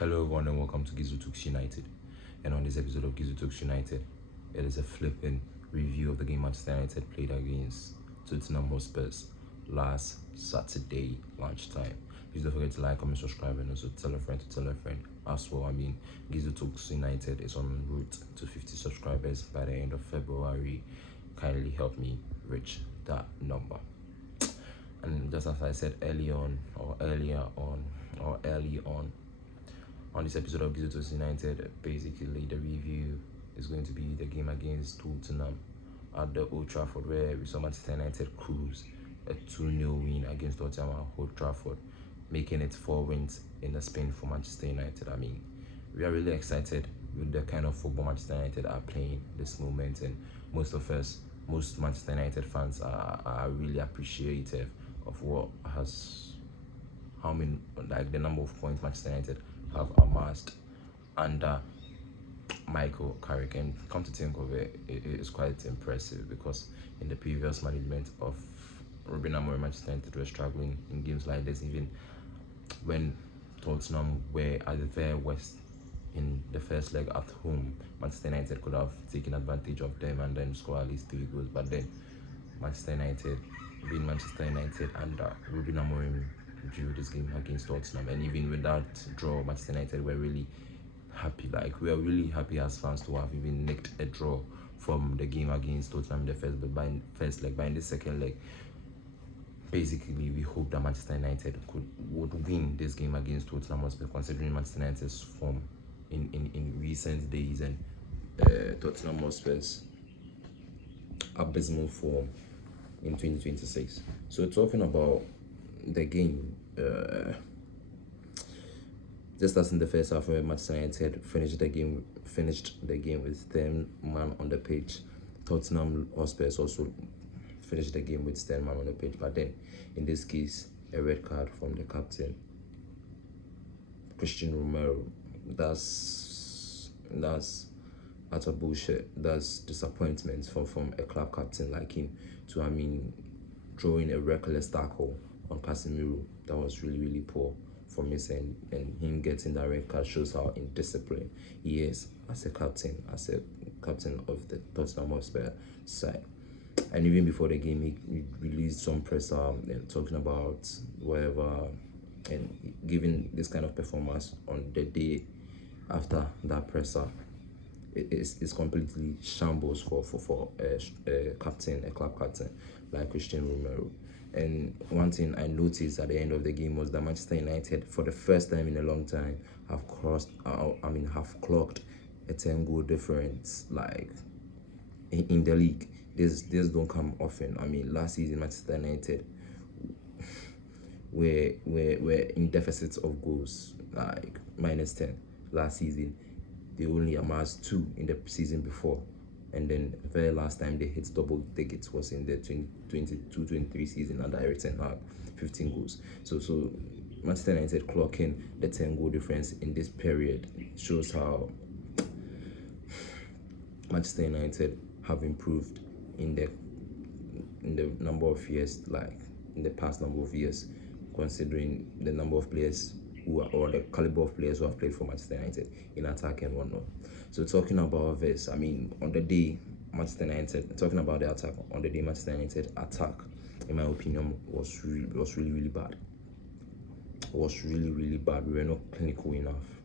Hello everyone and welcome to Gizu Talks United. And on this episode of Gizu Talks United, it is a flipping review of the game Manchester United played against Tottenham Hotspurs last Saturday lunchtime. Please don't forget to like, comment, subscribe, and also tell a friend to tell a friend as well. Gizu Talks United is on route to 50 subscribers by the end of February. Kindly help me reach that number. And just as I said early on this episode of Gizu Talks United, basically the review is going to be the game against Tottenham at the Old Trafford, where we saw Manchester United cruise a 2-0 win against Tottenham at Old Trafford, making it 4 wins in the span for Manchester United. We are really excited with the kind of football Manchester United are playing this moment, and most Manchester United fans are really appreciative of the number of points Manchester United have amassed under Michael Carrick. And come to think of it, it is quite impressive because in the previous management of Ruben Amorim, Manchester United were struggling in games like this. Even when Tottenham were at the very worst in the first leg at home, Manchester United could have taken advantage of them and then score at least 3 goals. But then Manchester United under Ruben Amorim drew this game against Tottenham, and even with that draw, Manchester United were really happy. We are really happy as fans to have even nicked a draw from the game against Tottenham in the first leg. But in the second leg, basically, we hope that Manchester United would win this game against Tottenham Hotspur, considering Manchester United's form in recent days and Tottenham Hotspur's abysmal form in 2026. So talking about the game, just as in the first half, where Manchester United finished the game with 10 man on the pitch, Tottenham Hotspur also finished the game with 10 man on the pitch. But then, in this case, a red card from the captain, Christian Romero. That's utter bullshit. That's disappointment from a club captain like him to drawing a reckless tackle on Casemiro. That was really poor for me, and him getting that red card shows how indisciplined he is as a captain of the Tottenham Hotspur side. And even before the game, he released some presser talking about whatever, and giving this kind of performance on the day after that presser. It's completely shambles for a club captain like Christian Romero. And one thing I noticed at the end of the game was that Manchester United, for the first time in a long time, have clocked a 10-goal difference in the league. This don't come often. Last season Manchester United were in deficits of goals, like -10. Last season they only amassed 2 in the season before, and then the very last time they hit double digits was in the 2022-23 season under Eric Ten Hag, 15 goals. So Manchester United clocking the 10-goal difference in this period shows how Manchester United have improved in the number of years, in the past number of years, considering the number of players or the caliber of players who have played for Manchester United in attack and whatnot. So talking about this, on the day Manchester United, talking about the attack, on the day Manchester United attack, in my opinion, was really bad. It was really bad. We were not clinical enough.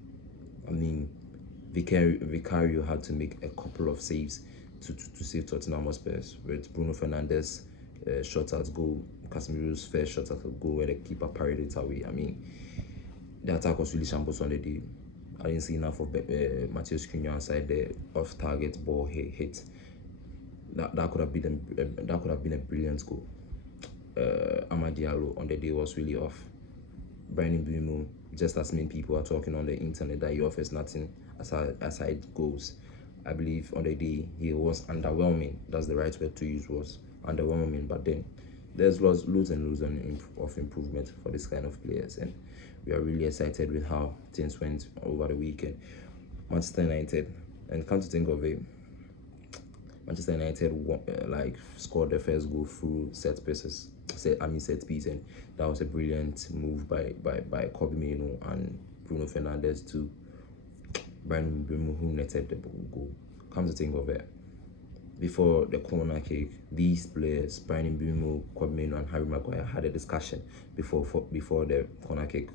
Vicario had to make a couple of saves to save Tottenham Hotspur, with Bruno Fernandes shot at goal, Casemiro's first shot at goal where the keeper parried it away. The attack was really shambles on the day. I didn't see enough of Matheus Cunha inside the off-target ball he hit. That could have been a brilliant goal. Amad Diallo on the day was really off. Bryan Mbeumo, just as many people are talking on the internet that he offers nothing aside goals. I believe on the day he was underwhelming. That's the right word to use, was underwhelming. But then there's loads of improvement for this kind of players, and we are really excited with how things went over the weekend. Manchester United, and come to think of it, Manchester United scored the first goal through set piece, and that was a brilliant move by Kobe Mainoo and Bruno Fernandes to Brandon Mbeumo, who netted the goal. Come to think of it, before the corner kick, these players, Brandon Mbeumo, Kwabmeno, and Harry Maguire, had a discussion before the corner kick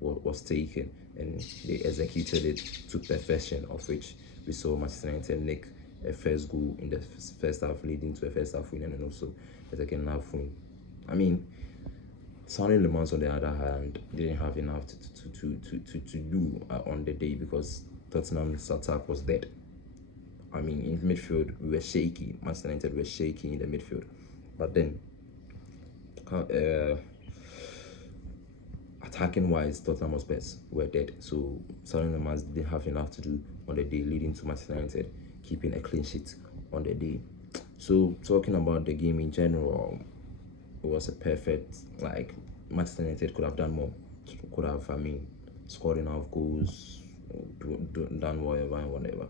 was taken, and they executed it to perfection, of which we saw Manchester United nick a first goal in the first half, leading to a first half win, and also a second half win. I mean, Sonny Le Mans, on the other hand, didn't have enough to do on the day, because Tottenham's attack was dead. I mean, in midfield, we were shaky. Manchester United were shaky in the midfield. But then, attacking wise, Tottenham Hotspur were dead. So, Sonny Le Mans didn't have enough to do on the day, leading to Manchester United keeping a clean sheet on the day. So, talking about the game in general, it was a perfect, like, Manchester United could have done more. Could have, scored enough goals, done whatever and whatever.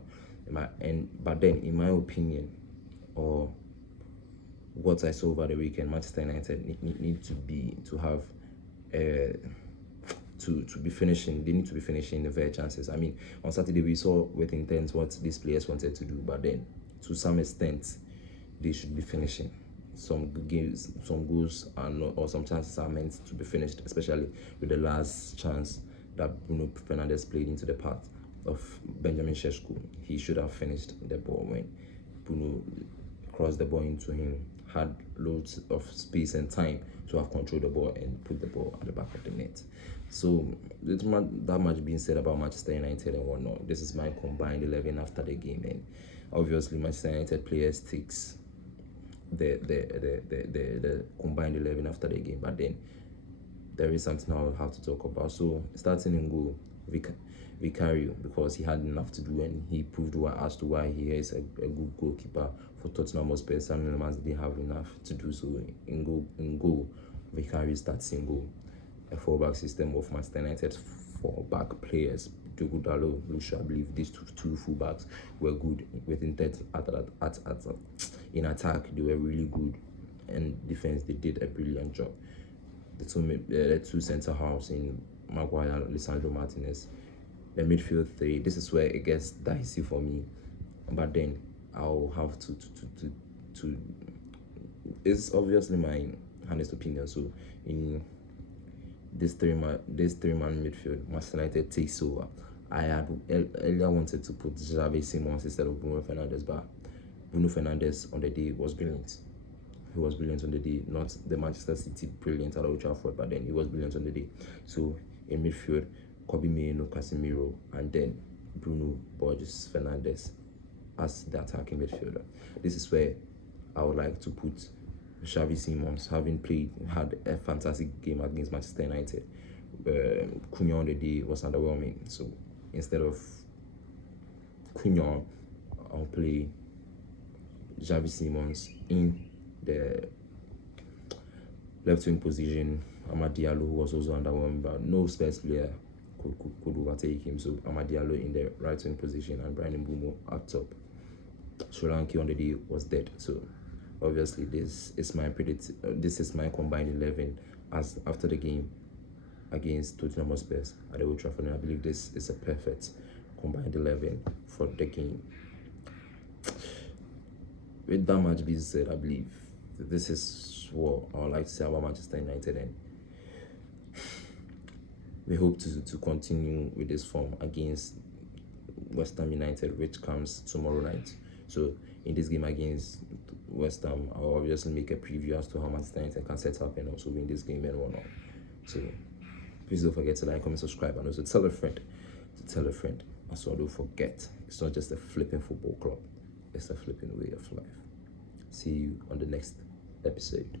But then, in my opinion, or what I saw over the weekend, Manchester United need to have to be finishing. They need to be finishing the fair chances. I mean, on Saturday we saw with intent what these players wanted to do, but then to some extent they should be finishing. Some games, some goals are not, or some chances are meant to be finished, especially with the last chance that Bruno Fernandes played into the path of Benjamin Sesko. He should have finished the ball when Bruno crossed the ball into him, had loads of space and time to have controlled the ball and put the ball at the back of the net. So, that much being said about Manchester United and whatnot, this is my combined 11 after the game, and obviously Manchester United players takes the combined 11 after the game, but then there is something I'll have to talk about. So, starting in goal, Vicario, because he had enough to do, and he proved as to why he is a good goalkeeper for Tottenham Hotspur. Samuel Lemans didn't have enough to do so. In goal, Vicario starts in goal. A 4-back system of Manchester United's 4-back players. Diogo Dalot, Lucia, I believe these two fullbacks were good with intent in attack. They were really good, and defense they did a brilliant job. The two centre halves in Maguire and Lisandro Martinez. The midfield three. This is where it gets dicey for me, but then I'll have to. It's obviously my honest opinion. So in this three-man midfield, Manchester United takes over. I had earlier wanted to put Xavi Simons instead of Bruno Fernandes, but Bruno Fernandes on the day was brilliant. He was brilliant on the day, not the Manchester City brilliant at Old Trafford, but then he was brilliant on the day. So in midfield, Kwabmeno, Casemiro, and then Bruno Borges Fernandes as the attacking midfielder. This is where I would like to put Xavi Simons, having had a fantastic game against Manchester United. Cunha on the day was underwhelming, so instead of Cunha, I'll play Xavi Simons in the left wing position. Amad Diallo, who was also underwhelming, but no Spurs player could overtake him. So Amad Diallo in the right wing position and Brandon Mbeumo at top. Solanke on the day was dead. So obviously this is my combined 11 as after the game against Tottenham Hotspur at the Old Trafford, and I believe this is a perfect combined 11 for the game. With that much being said, I believe this is what I would like to say about Manchester United, and we hope to continue with this form against West Ham United, which comes tomorrow night. So in this game against West Ham, I'll obviously make a preview as to how Manchester United can set up and also win this game and whatnot. So please don't forget to like, comment, subscribe, and also tell a friend to tell a friend. And so don't forget, it's not just a flipping football club, it's a flipping way of life. See you on the next episode.